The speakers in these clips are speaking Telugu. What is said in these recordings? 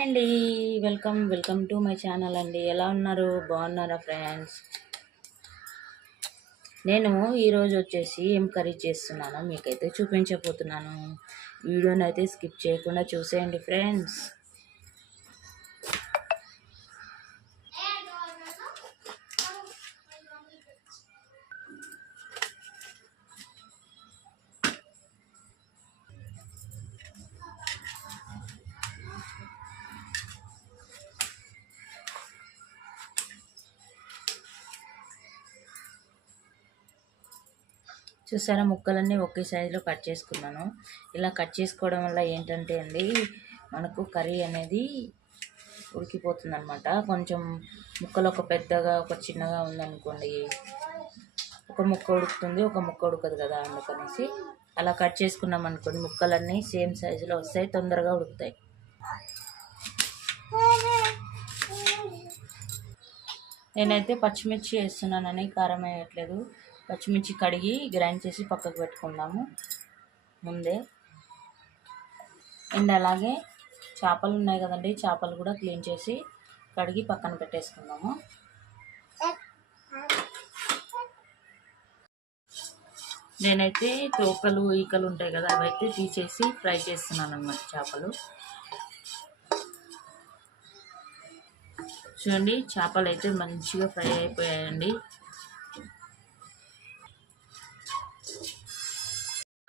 హాయ్ అండి. వెల్కమ్ టు మై ఛానల్ అండి. ఎలా ఉన్నారు? బాగున్నారా ఫ్రెండ్స్? నేను ఈరోజు వచ్చేసి ఏం కర్రీ చేస్తున్నానో మీకైతే చూపించబోతున్నాను. వీడియోని అయితే స్కిప్ చేయకుండా చూసేయండి ఫ్రెండ్స్. చూసారా, ముక్కలన్నీ ఒకే సైజులో కట్ చేసుకున్నాను. ఇలా కట్ చేసుకోవడం వల్ల ఏంటంటే అండి, మనకు కర్రీ అనేది ఉడికిపోతుంది అనమాట. కొంచెం ముక్కలు ఒక పెద్దగా ఒక చిన్నగా ఉందనుకోండి, ఒక ముక్క ఉడుకుతుంది, ఒక ముక్క ఉడకదు కదా. అందుకనేసి అలా కట్ చేసుకున్నాం అనుకోండి, ముక్కలన్నీ సేమ్ సైజులో వస్తాయి, తొందరగా ఉడుకుతాయి. నేనైతే పచ్చిమిర్చి వేస్తున్నానని కారం వేయట్లేదు. పచ్చిమిర్చి కడిగి గ్రైండ్ చేసి పక్కకు పెట్టుకుందాము ముందే. అండ్ అలాగే చేపలు ఉన్నాయి కదండి, చేపలు కూడా క్లీన్ చేసి కడిగి పక్కన పెట్టేసుకుందాము. నేనైతే తోకలు ఈకలు ఉంటాయి కదా, అవైతే తీసేసి ఫ్రై చేస్తున్నాను అన్నమాట చేపలు. చూడండి, చేపలు అయితే మంచిగా ఫ్రై అయిపోయాయండి.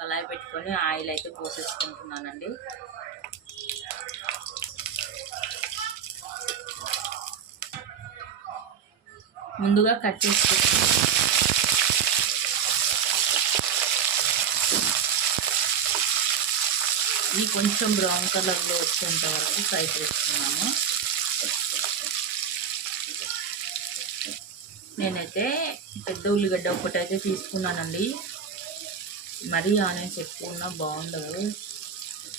కళాయి పెట్టుకొని ఆయిల్ అయితే పోసేసుకుంటున్నానండి. ముందుగా కట్ చేసుకుంటాను. ఇది కొంచెం బ్రౌన్ కలర్లో వచ్చేంత వరకు ఫ్రై చేసుకున్నాము. నేనైతే పెద్ద ఉల్లిగడ్డ ఒకటైతే తీసుకున్నానండి. మరీ ఆనియన్స్ ఎక్కువ ఉన్నా బాగుండదు.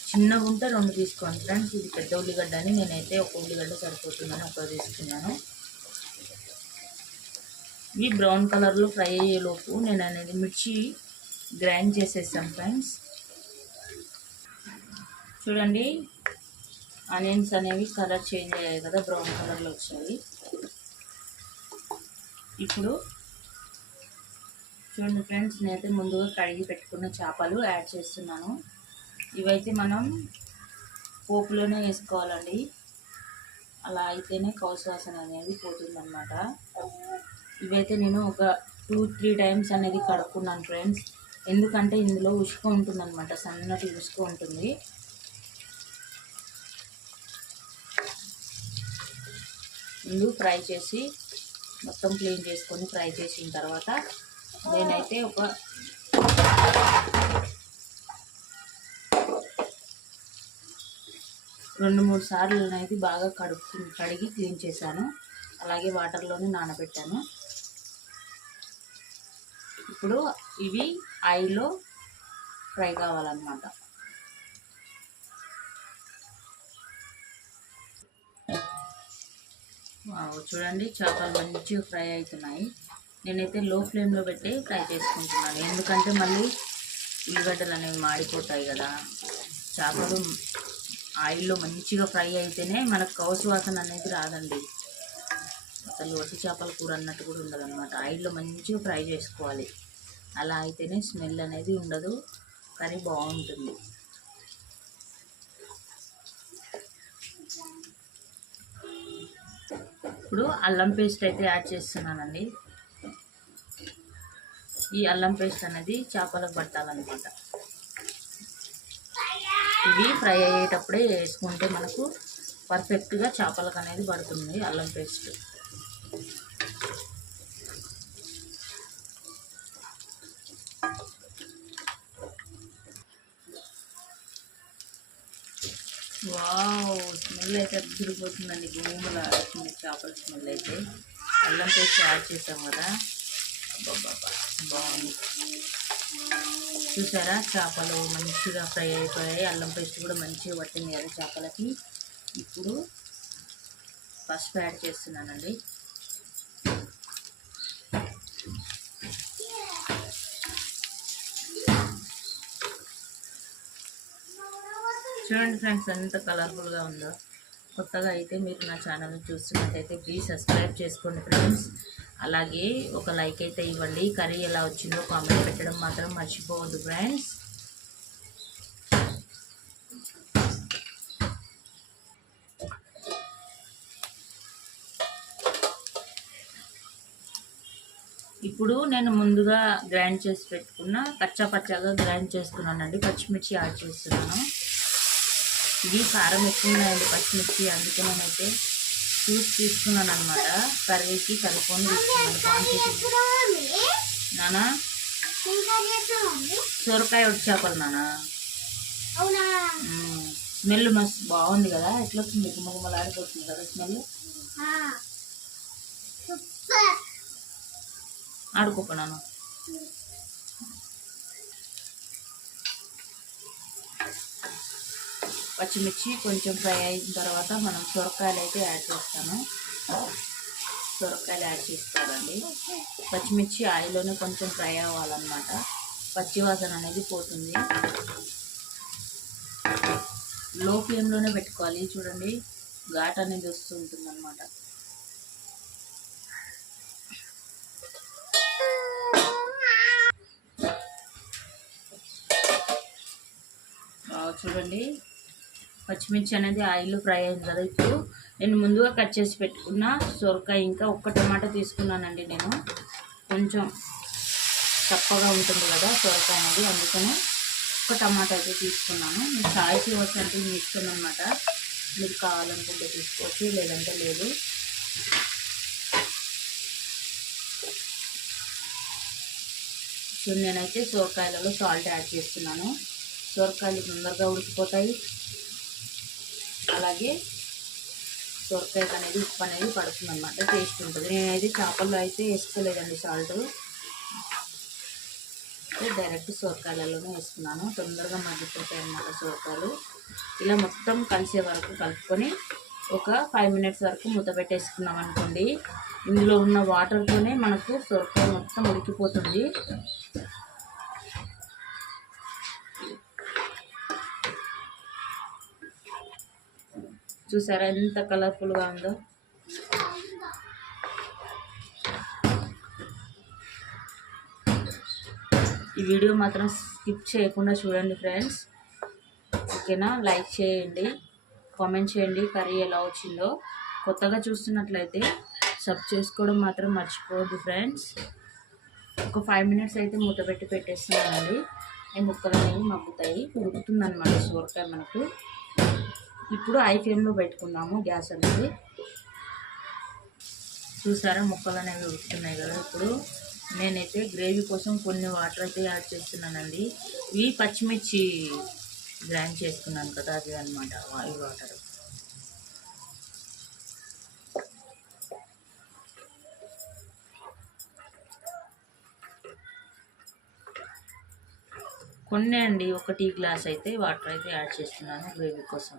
చిన్నగా ఉంటే 2 తీసుకోండి ఫ్రెండ్స్. ఇది పెద్ద ఉల్లిగడ్డ అని నేనైతే ఒక ఉల్లిగడ్డ సరిపోతుందని ఒక తీసుకున్నాను. ఇవి బ్రౌన్ కలర్లో ఫ్రై అయ్యేలోపు నేను అనేది మిర్చి గ్రైండ్ చేసేసాను ఫ్రెండ్స్. చూడండి, ఆనియన్స్ అనేవి కలర్ చేంజ్ అయ్యాయి కదా, బ్రౌన్ కలర్లో వచ్చాయి. ఇప్పుడు చూడండి ఫ్రెండ్స్, నేనైతే ముందుగా కడిగి పెట్టుకున్న చేపలు యాడ్ చేస్తున్నాను. ఇవైతే మనం పోపులోనే వేసుకోవాలండి, అలా అయితేనే కౌసు వాసన అనేది పోతుందన్నమాట. ఇవైతే నేను ఒక 2-3 టైమ్స్ అనేది కడుక్కున్నాను ఫ్రెండ్స్. ఎందుకంటే ఇందులో ఉసుక ఉంటుందన్నమాట, సన్నటి ఉసుక ఉంటుంది. ముందు ఫ్రై చేసి మొత్తం క్లీన్ చేసుకొని ఫ్రై చేసిన తర్వాత నేనైతే ఒక 2-3 సార్లు అయితే బాగా కడిగి క్లీన్ చేశాను. అలాగే వాటర్లోనే నానబెట్టాను. ఇప్పుడు ఇవి ఆయిల్లో ఫ్రై కావాలన్నమాట. చూడండి, చేపలు మంచిగా ఫ్రై అవుతున్నాయి. నేనైతే లో ఫ్లేమ్లో పెట్టి ఫ్రై చేసుకుంటున్నాను, ఎందుకంటే మళ్ళీ ఉల్లిగడ్డలు అనేవి మాడిపోతాయి కదా. చేపలు ఆయిల్లో మంచిగా ఫ్రై అయితేనే మనకు కౌసు వాసన అనేది రాదండి. అసలు వట్టి చేపల కూర అన్నట్టు కూడా ఉండదు అనమాట. ఆయిల్లో మంచిగా ఫ్రై చేసుకోవాలి, అలా అయితేనే స్మెల్ అనేది ఉండదు, కర్రీ బాగుంటుంది. ఇప్పుడు అల్లం పేస్ట్ అయితే యాడ్ చేస్తున్నానండి. ఈ అల్లం పేస్ట్ అనేది చేపలకు పట్టాలన్నమాట. ఇవి ఫ్రై అయ్యేటప్పుడే వేసుకుంటే మనకు పర్ఫెక్ట్గా చేపలకు అనేది పడుతుంది అల్లం పేస్ట్. వావ్, స్మెల్ అయితే అద్దరిపోతుందండి, గుమ్మలా వస్తుంది చేపల స్మెల్ అయితే. అల్లం పేస్ట్ యాడ్ చేసాం కదా, బాగుంది. చూసారా, చేపలు మంచిగా ఫ్రై అయిపోయాయి, అల్లం పేస్ట్ కూడా మంచిగా పట్టింది కదా చేపలకి. ఇప్పుడు పసుపు యాడ్ చేస్తున్నానండి. చూడండి ఫ్రెండ్స్, ఎంత కలర్ఫుల్గా ఉందో. కొత్తగా అయితే మీరు నా ఛానల్ని చూస్తున్నట్టయితే ప్లీజ్ సబ్స్క్రైబ్ చేసుకోండి ఫ్రెండ్స్. అలాగే ఒక లైక్ అయితే ఇవ్వండి. కర్రీ ఎలా వచ్చిందో కామెంట్ పెట్టడం మాత్రం మర్చిపోవద్దు ఫ్రెండ్స్. ఇప్పుడు నేను ముందుగా గ్రైండ్ చేసి పెట్టుకున్న పచ్చగా గ్రైండ్ చేసుకున్నానండి. పచ్చిమిర్చి యాడ్ చేస్తున్నాను. ఇది కారం ఎక్కువ ఉన్నాయండి పచ్చిమిర్చి, అందుకే నేనైతే చూసి తీసుకున్నాను అనమాట. కర్రీకి సరిపోని తీసుకున్నాను క్వాంటిటీ. నానా సొరకాయ ఒట్టి చేపలు నానా. స్మెల్ మస్తు బాగుంది కదా, ఎట్లా వస్తుంది, గుమ్మగుమ్మలాడిపోతుంది కదా స్మెల్. ఆడుకోపోనాను. పచ్చిమిర్చి కొంచెం ఫ్రై అయిన తర్వాత మనం సొరకాయలు అయితే యాడ్ చేస్తాను. సొరకాయలు యాడ్ చేసుకోవాలండి. పచ్చిమిర్చి ఆయిల్లోనే కొంచెం ఫ్రై అవ్వాలన్నమాట, పచ్చివాసన అనేది పోతుంది. లో ఫ్లేమ్లోనే పెట్టుకోవాలి. చూడండి ఘాట్ అనేది వస్తూ ఉంటుంది అన్నమాట. చూడండి పచ్చిమిర్చి అనేది ఆయిల్ ఫ్రై అయింది కదా. ఇప్పుడు నేను ముందుగా కట్ చేసి పెట్టుకున్న సొరకాయ ఇంకా ఒక్క టమాటా తీసుకున్నానండి. నేను కొంచెం చప్పగా ఉంటుంది కదా సొరకాయ అనేది, అందుకని ఒక్క టమాటా అయితే తీసుకున్నాను. నేను చాయ్ ఫ్లేవర్స్ అంటే మీ ఇష్టం అనమాట. మీరు కావాలనుకుంటే తీసుకోవచ్చు, లేదంటే లేదు. సో నేనైతే సొరకాయలలో సాల్ట్ యాడ్ చేస్తున్నాను. సొరకాయలు తొందరగా ఉడికిపోతాయి. అలాగే సొరకాయకి అనేది ఉప్పు అనేది పడుతుంది అన్నమాట, టేస్ట్ ఉంటుంది. నేనైతే చేపల్లో అయితే వేసుకోలేదండి సాల్ట్, డైరెక్ట్ సొరకాయలలోనే వేసుకున్నాను. తొందరగా మగ్గిపోతాయి అన్నమాట సొరకాయలు. ఇలా మొత్తం కలిసే వరకు కలుపుకొని ఒక 5 మినిట్స్ వరకు మూత పెట్టేసుకున్నాం అనుకోండి. ఇందులో ఉన్న వాటర్తోనే మనకు సొరకాయ మొత్తం ఉడికిపోతుంది. చూసారా ఎంత కలర్ఫుల్గా ఉందో. ఈ వీడియో మాత్రం స్కిప్ చేయకుండా చూడండి ఫ్రెండ్స్, ఓకేనా. లైక్ చేయండి, కామెంట్ చేయండి కర్రీ ఎలా వచ్చిందో. కొత్తగా చూస్తున్నట్లయితే సబ్ చేసుకోవడం మాత్రం మర్చిపోవద్దు ఫ్రెండ్స్. ఒక 5 మినిట్స్ అయితే మూత పెట్టి పెట్టేస్తున్నానండి. ఈ ముక్కలు అనేవి మగ్గుతాయి, ఉడుకుతుందన్నమాట సొరకాయ మనకు. ఇప్పుడు హై ఫ్లేమ్లో పెట్టుకున్నాము గ్యాస్ అనేది. చూసారా ముక్కలు అనేవి ఉడుకుతున్నాయి కదా. ఇప్పుడు నేనైతే గ్రేవీ కోసం కొన్ని వాటర్ అయితే యాడ్ చేస్తున్నానండి. ఇవి పచ్చిమిర్చి గ్రైండ్ చేసుకున్నాను కదా, అది అనమాట ఈ వాటర్. కొన్ని అండి, ఒక టీ గ్లాస్ అయితే వాటర్ అయితే యాడ్ చేస్తున్నాను గ్రేవీ కోసం.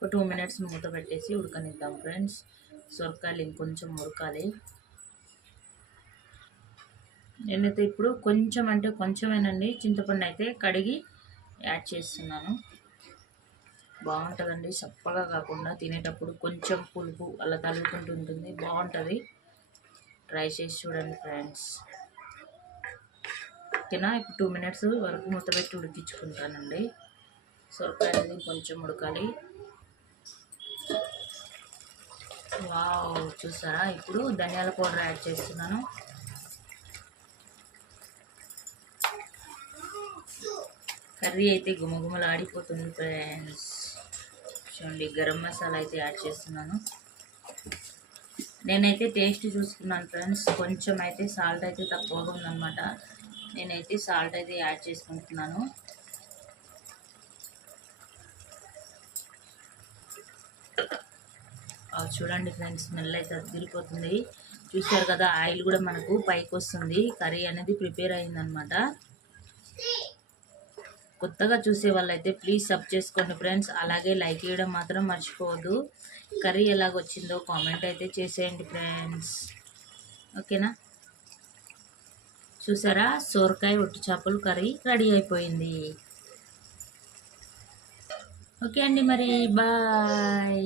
ఒక 2 మినిట్స్ మూత పెట్టేసి ఉడకనిద్దాం ఫ్రెండ్స్. సొరకాయలు ఇంకొంచెం ఉడకాలి. నేనైతే ఇప్పుడు కొంచెం అంటే కొంచెమేనండి చింతపండు అయితే కడిగి యాడ్ చేస్తున్నాను. బాగుంటుందండి, చప్పగా కాకుండా తినేటప్పుడు కొంచెం పులుపు అలా తగులుకుంటూ ఉంటుంది, బాగుంటుంది. ట్రై చేసి చూడండి ఫ్రెండ్స్, ఓకేనా. ఇప్పుడు 2 మినిట్స్ వరకు మూత పెట్టి ఉడికించుకుంటానండి. సొరకాయ అనేది కొంచెం ఉడకాలి. వావ్, చూసారా. ఇప్పుడు ధనియాల పౌడర్ యాడ్ చేస్తున్నాను. కర్రీ అయితే గుమగుమలు ఆడిపోతుంది ఫ్రెండ్స్. చూడండి గరం మసాలా అయితే యాడ్ చేస్తున్నాను. నేనైతే టేస్ట్ చూసుకున్నాను ఫ్రెండ్స్, కొంచెం అయితే సాల్ట్ అయితే తక్కువగా ఉందన్నమాట. నేనైతే సాల్ట్ అయితే యాడ్ చేసుకుంటున్నాను. చూడండి ఫ్రెండ్స్, స్మెల్ అయితే అదిరిపోతుంది. చూసారు కదా ఆయిల్ కూడా మనకు పైకి వస్తుంది. కర్రీ అనేది ప్రిపేర్ అయిందనమాట. కొత్తగా చూసే వాళ్ళైతే ప్లీజ్ సబ్ చేసుకోండి ఫ్రెండ్స్. అలాగే లైక్ చేయడం మాత్రం మర్చిపోవద్దు. కర్రీ ఎలాగొచ్చిందో కామెంట్ అయితే చేసేయండి ఫ్రెండ్స్, ఓకేనా. చూసారా సొరకాయ ఒట్టి చేపలు కర్రీ రెడీ అయిపోయింది. ఓకే అండి, మరి బాయ్.